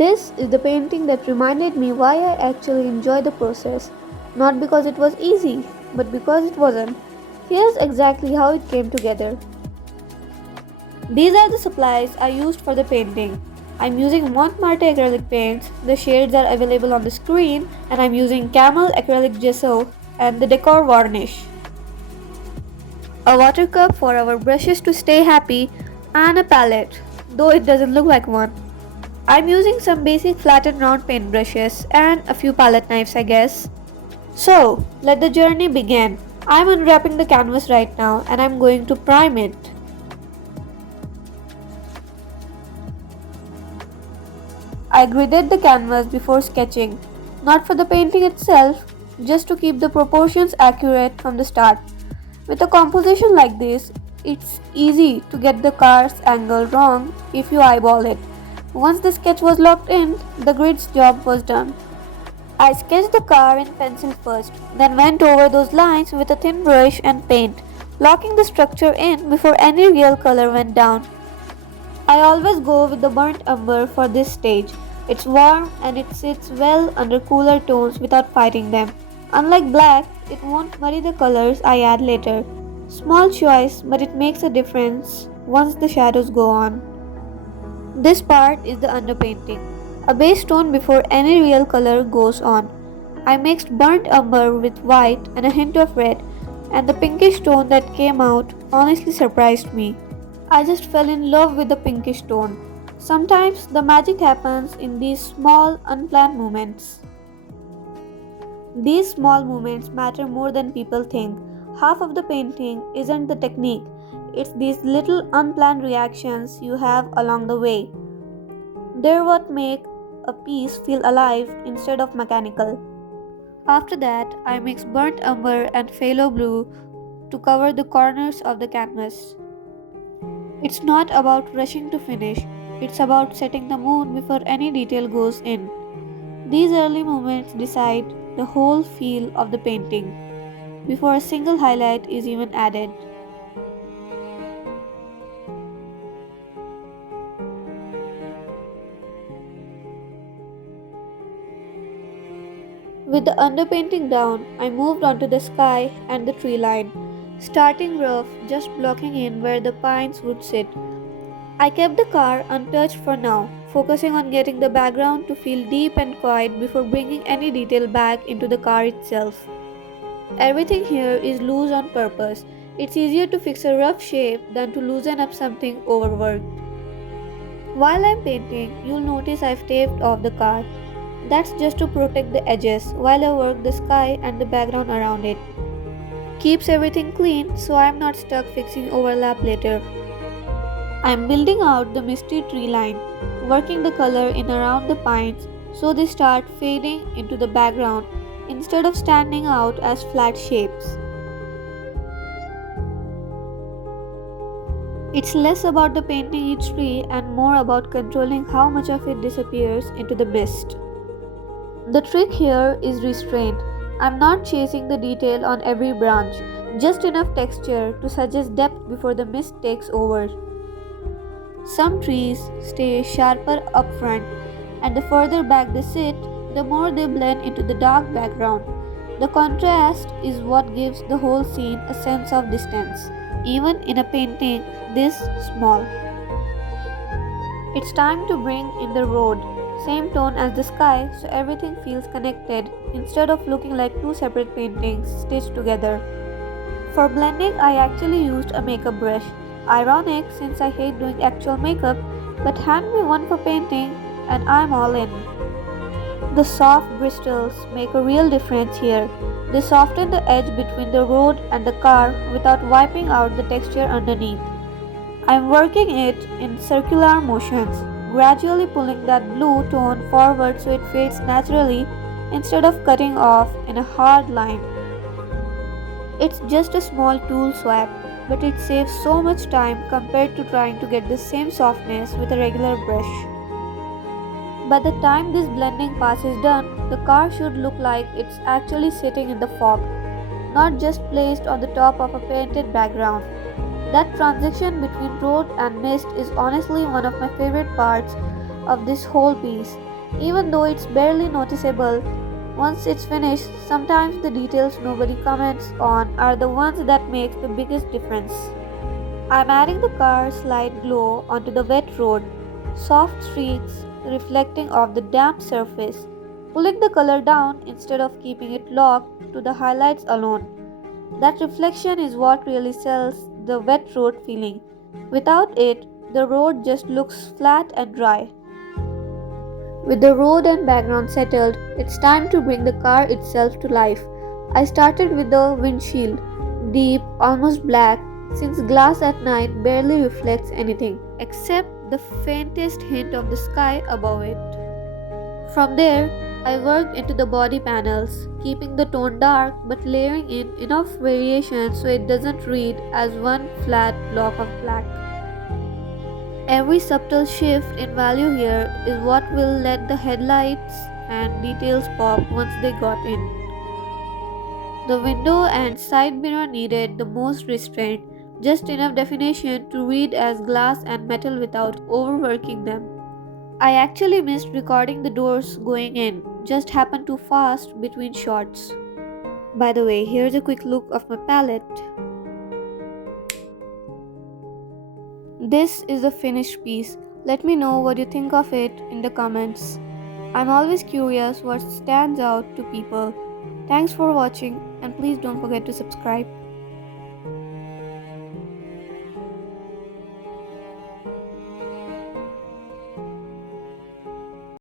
This is the painting that reminded me why I actually enjoy the process. Not because it was easy, but because it wasn't. Here's exactly how it came together. These are the supplies I used for the painting. I'm using Montmartre acrylic paints, the shades are available on the screen, and I'm using camel acrylic gesso and the decor varnish. A water cup for our brushes to stay happy, and a palette, though it doesn't look like one. I'm using some basic flat and round paint brushes and a few palette knives, I guess. So, let the journey begin. I'm unwrapping the canvas right now and I'm going to prime it. I gridded the canvas before sketching, not for the painting itself, just to keep the proportions accurate from the start. With a composition like this, it's easy to get the car's angle wrong if you eyeball it. Once the sketch was locked in, the grid's job was done. I sketched the car in pencil first, then went over those lines with a thin brush and paint, locking the structure in before any real color went down. I always go with the burnt umber for this stage. It's warm and it sits well under cooler tones without fighting them. Unlike black, it won't muddy the colors I add later. Small choice, but it makes a difference once the shadows go on. This part is the underpainting, a base tone before any real color goes on. I mixed burnt umber with white and a hint of red, and the pinkish tone that came out honestly surprised me. I just fell in love with the pinkish tone. Sometimes the magic happens in these small, unplanned moments. These small moments matter more than people think. Half of the painting isn't the technique, it's these little unplanned reactions you have along the way. They're what make a piece feel alive instead of mechanical. After that, I mix burnt umber and phthalo blue to cover the corners of the canvas. It's not about rushing to finish, it's about setting the mood before any detail goes in. These early moments decide the whole feel of the painting before a single highlight is even added. With the underpainting down, I moved onto the sky and the tree line, starting rough, just blocking in where the pines would sit. I kept the car untouched for now, focusing on getting the background to feel deep and quiet before bringing any detail back into the car itself. Everything here is loose on purpose. It's easier to fix a rough shape than to loosen up something overworked. While I'm painting, you'll notice I've taped off the car. That's just to protect the edges while I work the sky and the background around it. Keeps everything clean so I'm not stuck fixing overlap later. I'm building out the misty tree line, working the color in around the pines so they start fading into the background instead of standing out as flat shapes. It's less about the painting each tree and more about controlling how much of it disappears into the mist. The trick here is restraint. I'm not chasing the detail on every branch, just enough texture to suggest depth before the mist takes over. Some trees stay sharper up front, and the further back they sit, the more they blend into the dark background. The contrast is what gives the whole scene a sense of distance, even in a painting this small. It's time to bring in the road, same tone as the sky so everything feels connected instead of looking like two separate paintings stitched together. For blending, I actually used a makeup brush. Ironic since I hate doing actual makeup, but hand me one for painting and I'm all in. The soft bristles make a real difference here. They soften the edge between the road and the car without wiping out the texture underneath. I'm working it in circular motions, gradually pulling that blue tone forward so it fades naturally instead of cutting off in a hard line. It's just a small tool swap, but it saves so much time compared to trying to get the same softness with a regular brush. By the time this blending pass is done, the car should look like it's actually sitting in the fog, not just placed on the top of a painted background. That transition between road and mist is honestly one of my favorite parts. of this whole piece. Even though it's barely noticeable, once it's finished, sometimes the details nobody comments on are the ones that make the biggest difference. I'm adding the car's light glow onto the wet road, soft streaks reflecting off the damp surface, pulling the color down instead of keeping it locked to the highlights alone. That reflection is what really sells the wet road feeling. Without it, the road just looks flat and dry. With the road and background settled, it's time to bring the car itself to life. I started with the windshield, deep, almost black, since glass at night barely reflects anything except the faintest hint of the sky above it. From there, I worked into the body panels, keeping the tone dark but layering in enough variation so it doesn't read as one flat block of black. Every subtle shift in value here is what will let the headlights and details pop once they got in. The window and side mirror needed the most restraint, just enough definition to read as glass and metal without overworking them. I actually missed recording the doors going in, just happened too fast between shots. By the way, here's a quick look of my palette. This is the finished piece. Let me know what you think of it in the comments. I'm always curious what stands out to people. Thanks for watching and please don't forget to subscribe.